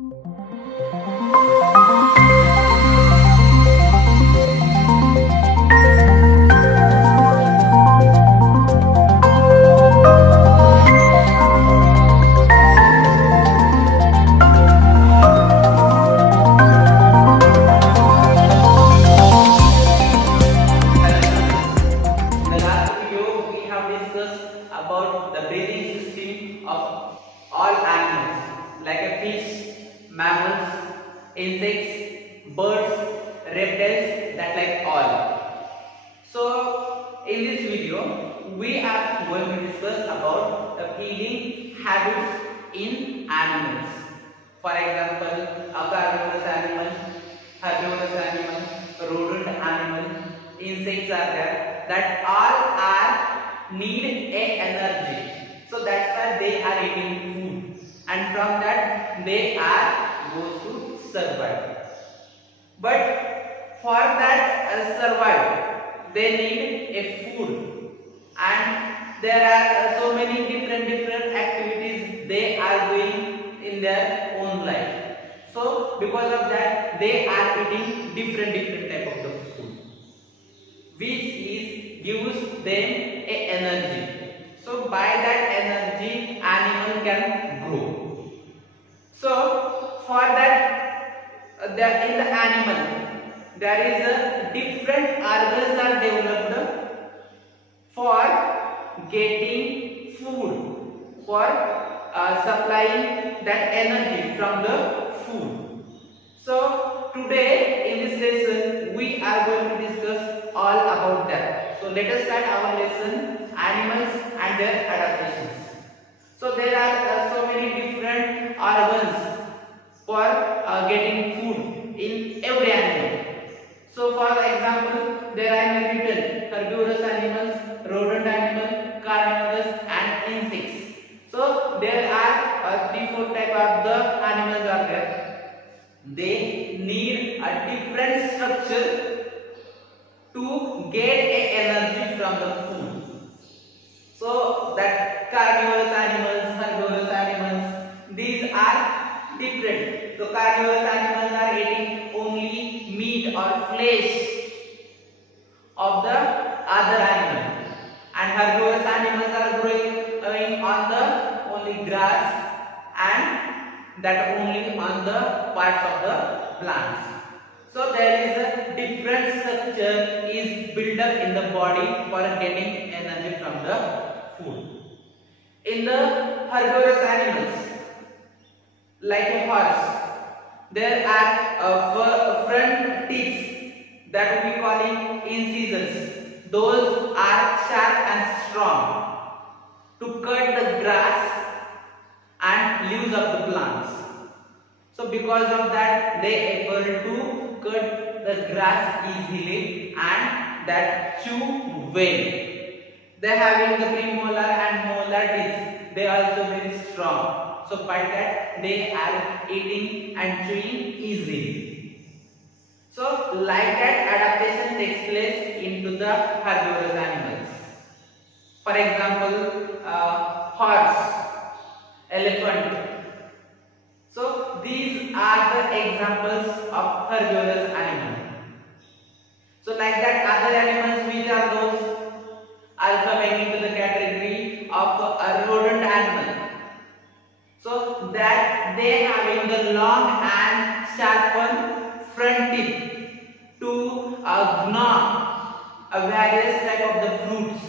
About the breathing system of all animals like a fish, mammals, insects, birds, reptiles, that like all. So in this video we are going to discuss about the feeding habits in animals. For example, a carnivorous animal, herbivorous animal, rodent animal, insects are there, that all are need a energy, so that's why they are eating food, and from that they are goes to survive. But for that survive they need a food, and there are so many different activities they are doing in their own life. So because of that they are eating different type of the food, which is gives them a energy. So by that energy animal can grow. So for that in the animal there is a different organs are developed for getting food, for supplying that energy from the food. So today in this lesson we are going to discuss all about that. So let us start our lesson, animals and their adaptations. So there are so many different organs for getting food in every animal. So for example, there are written herbivorous animals, rodent animal, carnivorous and insects. So there are 3-4 type of the animals are there. They need a different structure to get a energy from the food. So that carnivorous animals, herbivorous animals, these are different. So carnivorous animals are eating only meat or flesh of the other animal, and herbivorous animals are growing on the only grass and that only on the parts of the plants. So there is a different structure is built up in the body for getting energy from the food. In the herbivorous animals, like a horse, there are front teeth that we calling incisors. Those are sharp and strong to cut the grass and use up the plants. So because of that they able to cut the grass easily and that chew well. They having the premolar and molar teeth. They are also very strong. So by that they are eating and chewing easily. So like that adaptation takes place into the herbivorous animals. For example, horse, elephant. So these are the examples of herbivorous animal. So like that other animals which are those are coming into the category of a rodent animal. So that they having the long and sharpened front teeth to gnaw a various type of the fruits.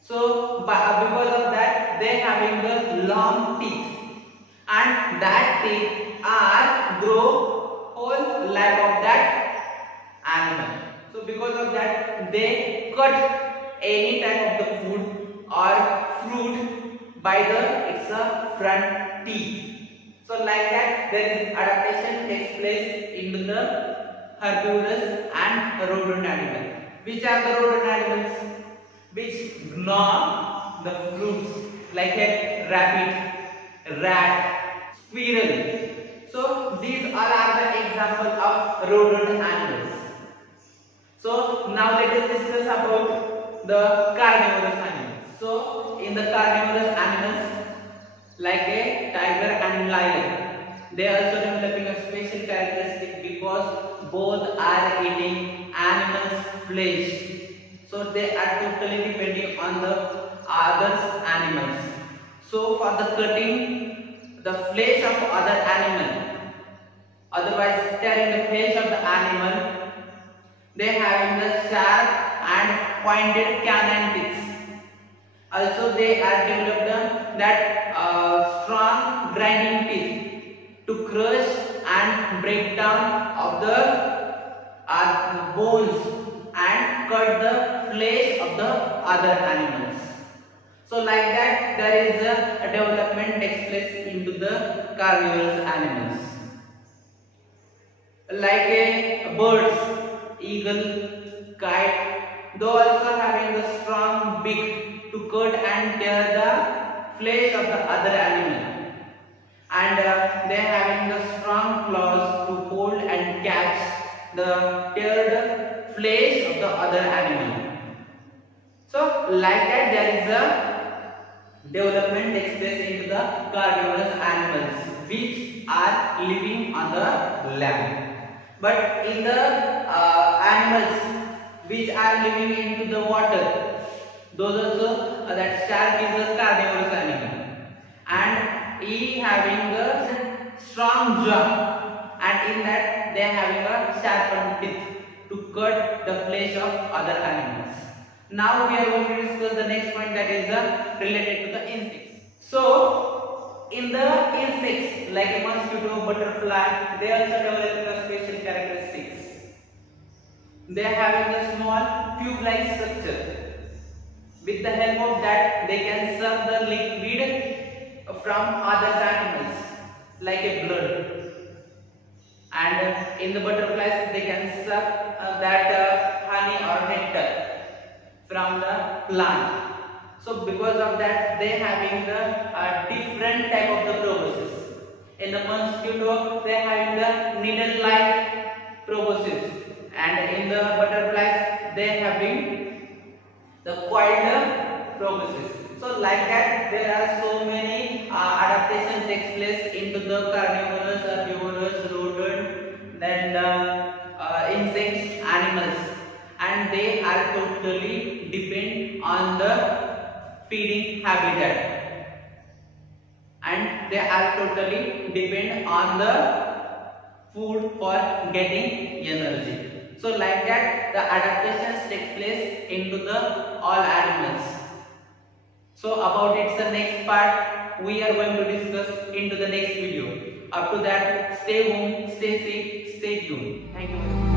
So because of that they having the long teeth, and that teeth are grow whole life of that animal. So because of that they cut any type of the food or fruit by the its front teeth. So like that there is adaptation takes place into the herbivorous and rodent animal. Which are the rodent animals? Which gnaw the fruits like a rabbit, rat, squirrel. So these all are the example of rodent animals. So now let us discuss about the carnivorous animals. So in the carnivorous animals like a tiger and lion. They are also developing a special characteristic because both are eating animals' flesh. So they are totally depending on the other animals. So for the cutting the flesh of other animal, otherwise tearing the flesh of the animal, they having the sharp and pointed canine teeth. Also they are developed that strong grinding teeth to crush and break down of the bones and cut the flesh of the other animals. So like that there is a development takes place into the carnivorous animals. Like a birds, eagle, kite, though also having the strong beak to cut and tear the flesh of the other animal, and they having the strong claws to hold and catch the teared flesh of the other animal. So like that there is a development takes place into the carnivorous animals which are living on the land. But in the animals which are living into the water, those also that shark is a carnivorous animal, and he having a strong jaw, and in that they are having a sharpened teeth to cut the flesh of other animals. Now we are going to discuss the next point, that is related to the insects. So in the insects like a mosquito, butterfly, they also develop a special characteristics. They are having a small tube-like structure. With the help of that they can suck the liquid from other animals like a blood. And in the butterflies they can suck that honey or nectar from the plant. So because of that they having the different type of the proboscis. In the mosquito they having the needle-like proboscis, and in the butterflies they having the coiled proboscis. So like that there are so many adaptation takes place into the carnivorous, herbivorous, rodent, then insects, animals, and they are totally depend on the feeding habitat, and they are totally depend on the food for getting energy. So like that the adaptations take place into the all animals. So about its the next part we are going to discuss into the next video. Up to that, stay home, stay safe, stay tuned. Thank you.